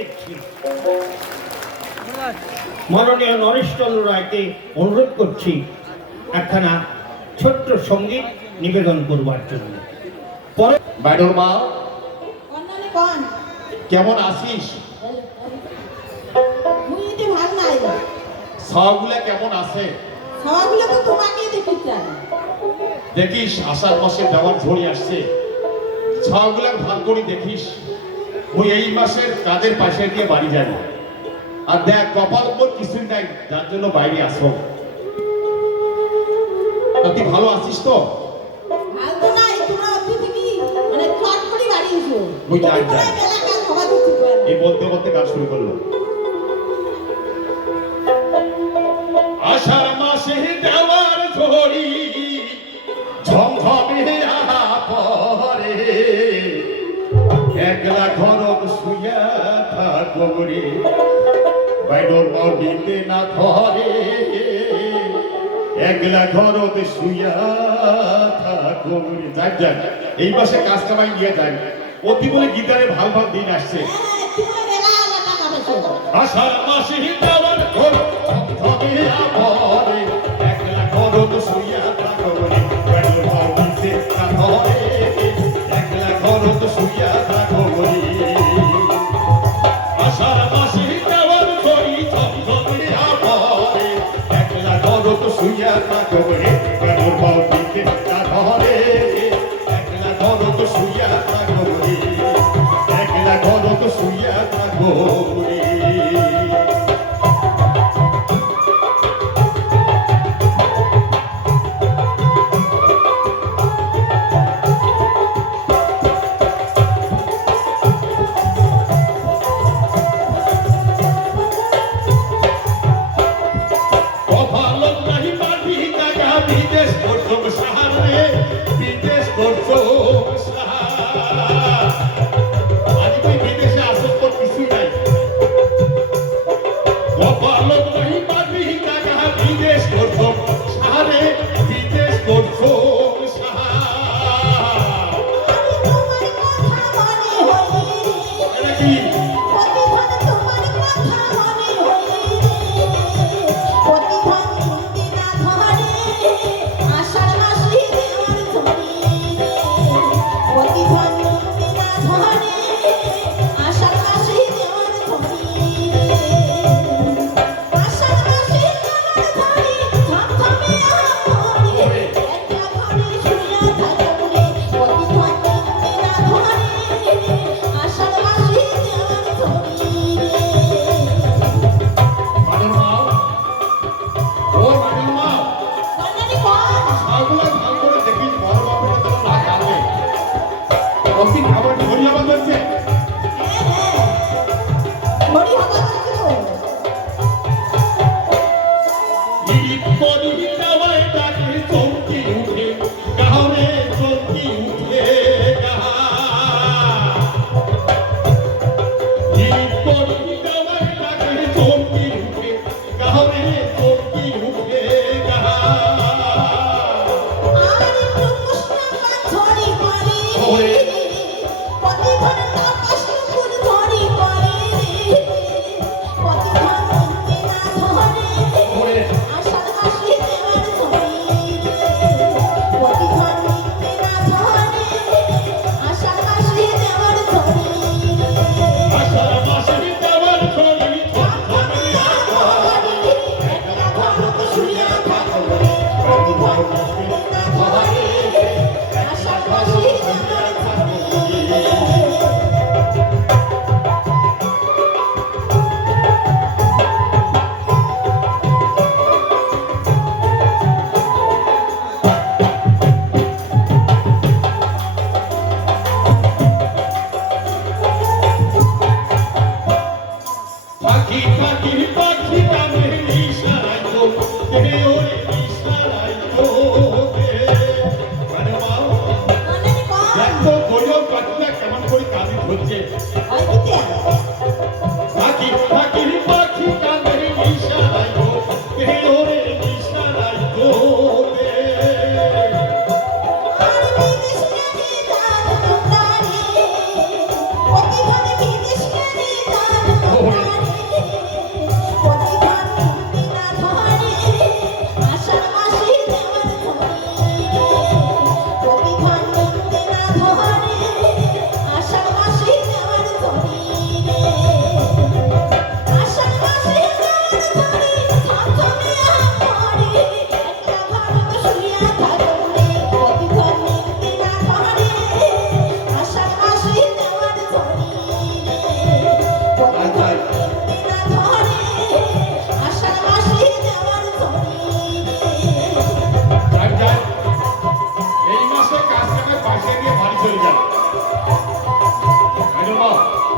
দিচ্ছি। মাননীয় নরেশচন্দ্র রায়কে অনুরোধ করছি একখানা ছোট্ট সঙ্গীত নিবেদন করবার জন্য। বাইডোর মা, কেমন আছিস? ছাওয়াগুলা কেমন আছে? ছাওয়াগুলো তো তোমাকে দেখি চাই। দেখিস আষাঢ় মাসে দেওয়ার ঝড়ি আসছে, ছাওয়াগুলার ভাগ করে দেখিস। ওই এই মাসের কাজের পাশে দিয়ে বাড়ি যাবি। আর দেখ কপাল উপর কিছুই নাই, যার জন্য বাইরে আসো। তুই ভালো আছিস তো? ভালো তো নাই, তোমরা অতিথি কি মানে চট করে বাড়ি এসো। ওই যাই যাই, বেলা কাজ হওয়া দিচ্ছি তো। এই বলতে বলতে কাজ শুরু করলো। আষাঢ় মাসে দেওয়ার ঝড়ি ঝমঝমে পরে, একলা ঘরত শুইয়া থাকো রে, বাইডোর মর্দিতে না ধরে, একলা ঘরত শুইয়া থাকো রে। যাই যাই, এই মাসে কাজ কামাই নিয়ে যাই। অতি বলে গীতারে ভাল ভাল দিন আসছে। আষাঢ় মাসে দেওয়ার ঝড়ি ঝমঝমে পরে, একলা ঘরত শুইয়া থাকো রে, বাইডোর মর্দিতে না ধরে, একলা ঘরত শুইয়া থাকো রে। আষাঢ় মাসে দেওয়ার ঝড়ি ঝমঝমে পরে, একলা ঘরত শুইয়া থাকো রে, বাইডোর মর্দিতে না ধরে, একলা ঘরত শুইয়া থাকো রে, একলা ঘরত শুইয়া থাকো রে। কপালত নাহি মাটি টাকা, বিদেশ করছো সাহারে, বিদেশ করছো সাহার। আজ তুই বিদেশে আসো, তোর কিছুই নাই। কপালত নাহি মাটি টাকা, বিদেশ করছো সাহারে, বিদেশ করছো সাহার। এটা কি? মাদুর মা, ও মাদুর মা, ছাগলে ভাল করে দেখিস, বড় বাপের যেন না কাঁদে। অতি খাবার ঝড়ি আবার ধরছে। পরি দেওয়ায় ডাকে চমকি উঠে, গাহরে চমকি উঠে গাহা। পরি দেওয়ায় ডাকে চমকি উঠে, গাহরে চমকি উঠে গাহা। আষাঢ় মাসে দেওয়ার ঝড়ি ঝমঝমে পরে, একলা ঘরত শুইয়া থাকো রে, বাইডোর মর্দিতে না ধরে, একলা ঘরত শুইয়া থাকো রে। পাখি পাখি পাখি কানে ইশারায় তো হে, ওরে ইশারায় তো হে। মানে মা, দেখো বইও পাখিটা কেমন করে কাঁদি ধরছে। পাখি পাখি পাখি কানে ইশারায় তো হে, ওরে ইশারায় তো হে। বিদেশ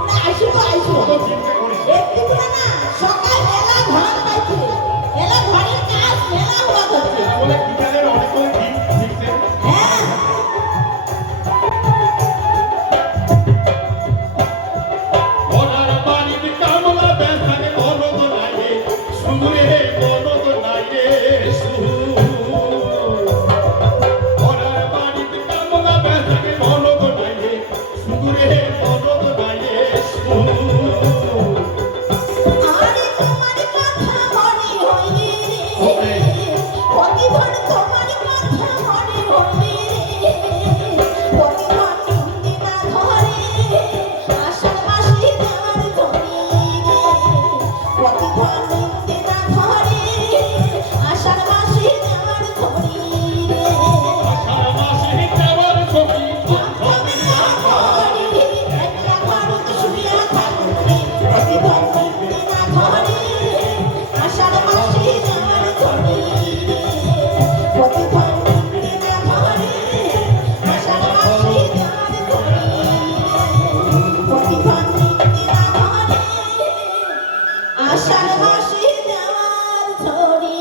না আসবো আসবো কত চিন্তা করিস একটু করে না সকাল মেলা ঘর পাইছে মেলা ঘরের কাজ মেলা হওয়া হচ্ছে বলে কিটারের অনেক দিন ঠিকছে হ্যাঁ ওনার বাড়িতে কামলা বেসারে বলদ নাই রে সুরে বলদ নাই রে ওনার বাড়িতে কামলা বেসারে বলদ নাই রে সুরে বলদ নাই রে আরে তোমার কথা মনে হইলে রে প্রতিদিন তোমার কথা মনে হইলে রে প্রতিদিন নিন্দে না ধরে আষাঢ় মাসে যাওয়ার ধরে রে প্রতিদিন নিন্দে না ধরে আষাঢ় মাসে যাওয়ার ধরে রে আষাঢ় মাসে যাবার ছবি আমি না ধরে একলা ঘরত শুইয়া থাকুরে প্রতিদিন নিন্দে না ধরে আষাঢ় মাসে যাওয়ার ধরে রে প্রতিদিন নিন্দে না ধরে আষাঢ় মাসে যাওয়ার ধরে রে প্রতিদিন নিন্দে না ধরে আষাঢ় মাসে যাওয়ার ধরে